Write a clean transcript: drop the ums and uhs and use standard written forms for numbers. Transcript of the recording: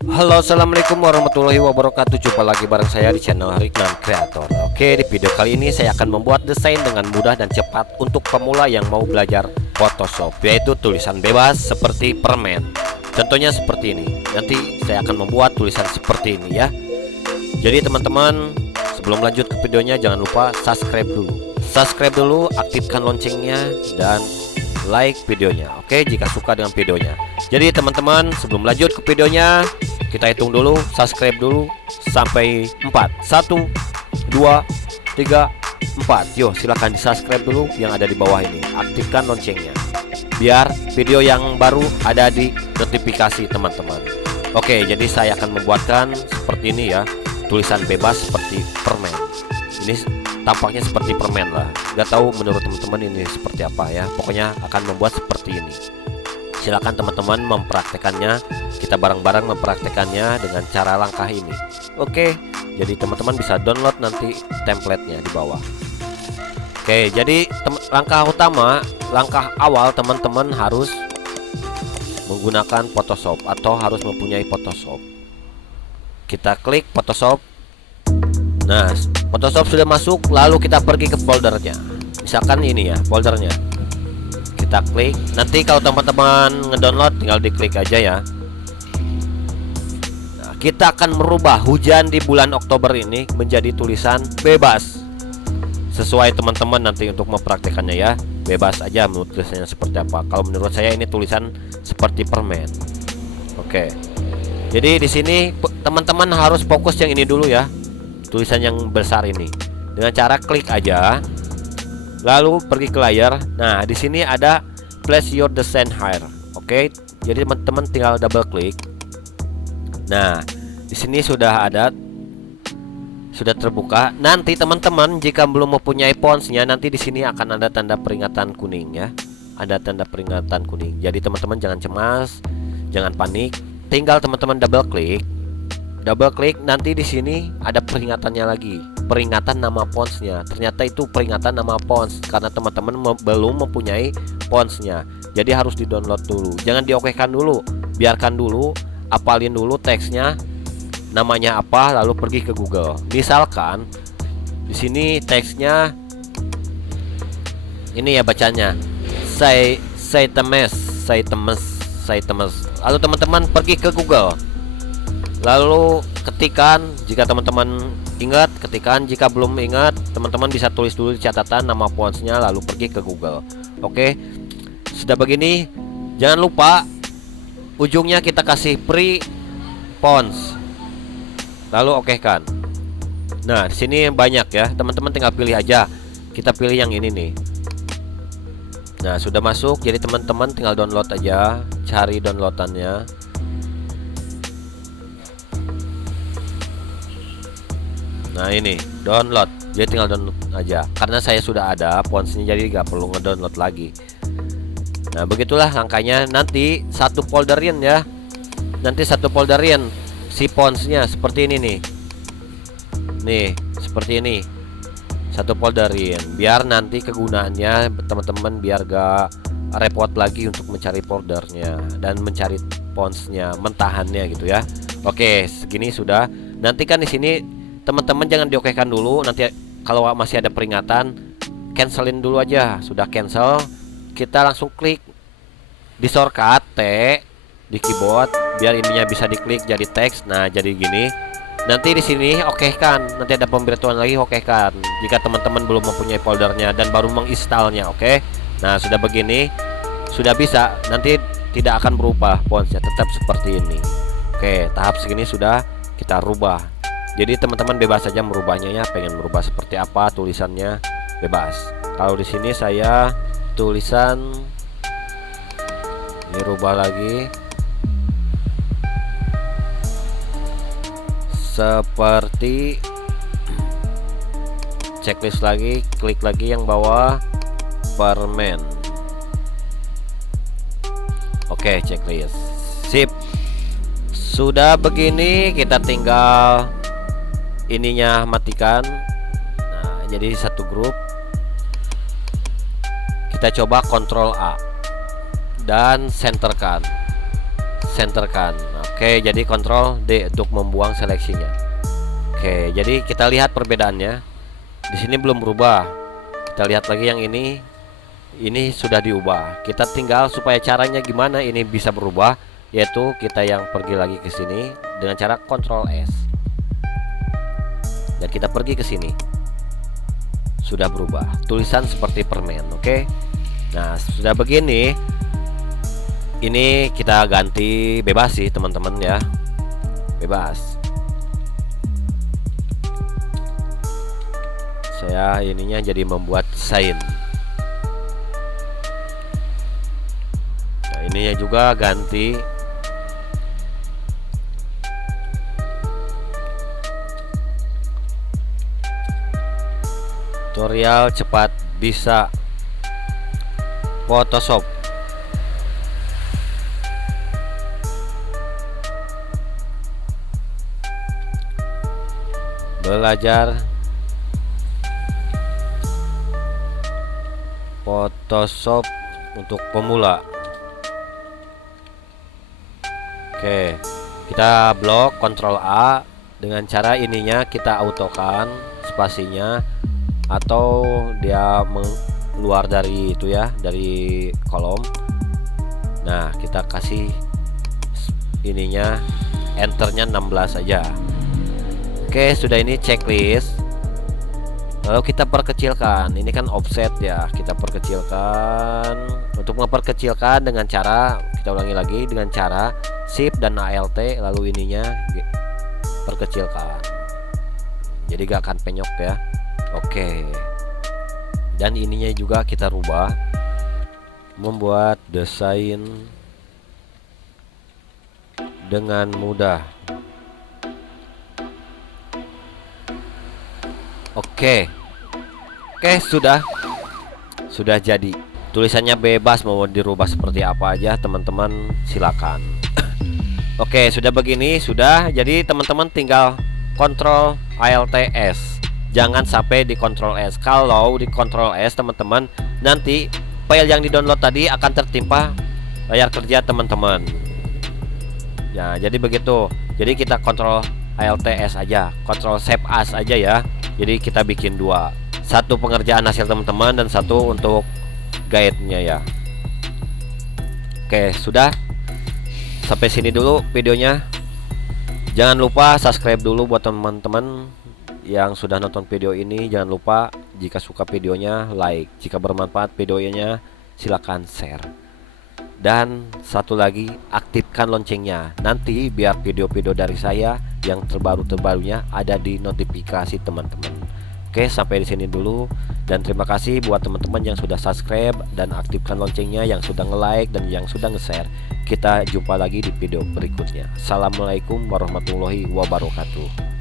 Halo, assalamualaikum warahmatullahi wabarakatuh. Jumpa lagi bareng saya di channel Riklan Creator. Oke, di video kali ini saya akan membuat desain dengan mudah dan cepat untuk pemula yang mau belajar Photoshop, yaitu tulisan bebas seperti permen. Contohnya seperti ini. Nanti saya akan membuat tulisan seperti ini ya. Jadi teman-teman, sebelum lanjut ke videonya jangan lupa subscribe dulu, aktifkan loncengnya dan like videonya. Oke, jika suka dengan videonya. Jadi teman-teman, sebelum lanjut ke videonya, kita hitung dulu, subscribe dulu sampai 4. 1, 2, 3, 4. Yuk, silahkan di subscribe dulu yang ada di bawah ini. Aktifkan loncengnya biar video yang baru ada di notifikasi teman-teman. Oke, jadi saya akan membuatkan seperti ini ya, tulisan bebas seperti permen. Ini tampaknya seperti permen lah. Gak tahu menurut teman-teman ini seperti apa ya. Pokoknya akan membuat seperti ini. Silakan teman-teman mempraktekannya. Kita bareng-bareng mempraktekannya dengan cara langkah ini. Oke, jadi teman-teman bisa download nanti templatenya di bawah. Oke, jadi langkah utama, langkah awal teman-teman harus menggunakan Photoshop atau harus mempunyai Photoshop. Kita klik Photoshop. Nah, Photoshop sudah masuk, lalu kita pergi ke foldernya. Misalkan ini ya, foldernya. Kita klik. Nanti kalau teman-teman ngedownload tinggal diklik aja ya. Nah, kita akan merubah hujan di bulan Oktober ini menjadi tulisan bebas. Sesuai teman-teman nanti untuk mempraktekannya ya. Bebas aja menurut tulisannya seperti apa. Kalau menurut saya ini tulisan seperti permen. Oke. Jadi di sini teman-teman harus fokus yang ini dulu ya. Tulisan yang besar ini. Dengan cara klik aja. Lalu pergi ke layar. Nah, di sini ada place your design here. Oke, jadi teman-teman tinggal double klik. Nah, di sini sudah ada, sudah terbuka. Nanti teman-teman jika belum mempunyai fontsnya, nanti di sini akan ada tanda peringatan kuning ya. Ada tanda peringatan kuning. Jadi teman-teman jangan cemas, jangan panik. Tinggal teman-teman double klik. Double klik, nanti di sini ada peringatannya lagi, peringatan nama fontsnya. Ternyata itu peringatan nama fonts karena teman-teman belum mempunyai fontsnya. Jadi harus di-download dulu. Jangan diokekan dulu, biarkan dulu, apalin dulu teksnya, namanya apa, lalu pergi ke Google. Misalkan di sini teksnya ini ya bacanya, say temes. Lalu teman-teman pergi ke Google. Lalu ketikan, jika teman-teman ingat, ketikan. Jika belum ingat, teman-teman bisa tulis dulu di catatan nama fontsnya, lalu pergi ke Google. Oke, sudah begini, jangan lupa ujungnya kita kasih free fonts, lalu oke kan. Nah, di sini banyak ya, teman-teman tinggal pilih aja. Kita pilih yang ini nih. Nah, sudah masuk, jadi teman-teman tinggal download aja, cari downloadannya. Nah, ini download, jadi tinggal download aja. Karena saya sudah ada fontsnya, jadi nggak perlu ngedownload lagi. Nah, begitulah langkahnya. Nanti satu folderin ya. Nanti satu folderin si fontsnya seperti ini nih. Nih, seperti ini. Satu folderin. Biar nanti kegunaannya teman-teman biar gak repot lagi untuk mencari foldernya dan mencari fontsnya, mentahannya gitu ya. Oke, segini sudah. Nanti kan di sini teman-teman jangan diokekan dulu. Nanti kalau masih ada peringatan, cancelin dulu aja. Sudah cancel, kita langsung klik di shortcut T di keyboard biar ininya bisa diklik jadi teks. Nah, jadi gini. Nanti di sini oke kan. Nanti ada pemberitahuan lagi oke kan. Jika teman-teman belum mempunyai foldernya dan baru menginstalnya, oke. Nah, sudah begini, sudah bisa. Nanti tidak akan berubah fontsnya, tetap seperti ini. Oke, tahap segini sudah kita rubah. Jadi teman-teman bebas saja merubahnya ya, pengen merubah seperti apa tulisannya bebas. Kalau di sini saya tulisan ini rubah lagi seperti checklist lagi, klik lagi yang bawah permen. Oke, checklist. Sip. Sudah begini kita tinggal ininya matikan. Nah, jadi satu grup. Kita coba Ctrl A dan centerkan. Oke, jadi Ctrl D untuk membuang seleksinya. Oke, jadi kita lihat perbedaannya. Di sini belum berubah. Kita lihat lagi yang ini sudah diubah. Kita tinggal supaya caranya gimana ini bisa berubah, yaitu kita yang pergi lagi ke sini dengan cara Ctrl S. Dan kita pergi ke sini. Sudah berubah. Tulisan seperti permen, oke? Nah, sudah begini. Ini kita ganti bebas sih teman-teman ya, bebas. Saya ininya jadi membuat sign. Nah, ininya juga ganti. Tutorial cepat bisa Photoshop. Belajar Photoshop untuk pemula. Oke, kita blok Ctrl A. Dengan cara ininya kita autokan spasinya, atau dia keluar dari itu ya, dari kolom. Nah, kita kasih ininya enternya 16 saja. Oke, sudah ini checklist. Lalu kita perkecilkan. Ini kan offset ya, kita perkecilkan. Untuk memperkecilkan dengan cara, kita ulangi lagi, dengan cara Shift dan Alt, lalu ininya perkecilkan. Jadi gak akan penyok ya. Oke. Dan ininya juga kita rubah. Membuat desain dengan mudah. Oke, sudah jadi. Tulisannya bebas, mau dirubah seperti apa aja teman-teman silakan. Oke, sudah begini, sudah. Jadi teman-teman tinggal Ctrl Alt S. Jangan sampai di Ctrl S. Kalau di Ctrl S teman-teman, nanti file yang di-download tadi akan tertimpa layar kerja teman-teman. Ya, jadi begitu. Jadi kita Ctrl Alt S aja, Ctrl Save As aja ya. Jadi kita bikin dua, satu pengerjaan hasil teman-teman dan satu untuk guide-nya ya. Oke, sudah. Sampai sini dulu videonya. Jangan lupa subscribe dulu buat teman-teman yang sudah nonton video ini. Jangan lupa jika suka videonya like, jika bermanfaat videonya silakan share. Dan satu lagi, aktifkan loncengnya. Nanti biar video-video dari saya yang terbaru-terbarunya ada di notifikasi teman-teman. Oke, sampai di sini dulu. Dan terima kasih buat teman-teman yang sudah subscribe dan aktifkan loncengnya, yang sudah nge-like dan yang sudah nge-share. Kita jumpa lagi di video berikutnya. Assalamualaikum warahmatullahi wabarakatuh.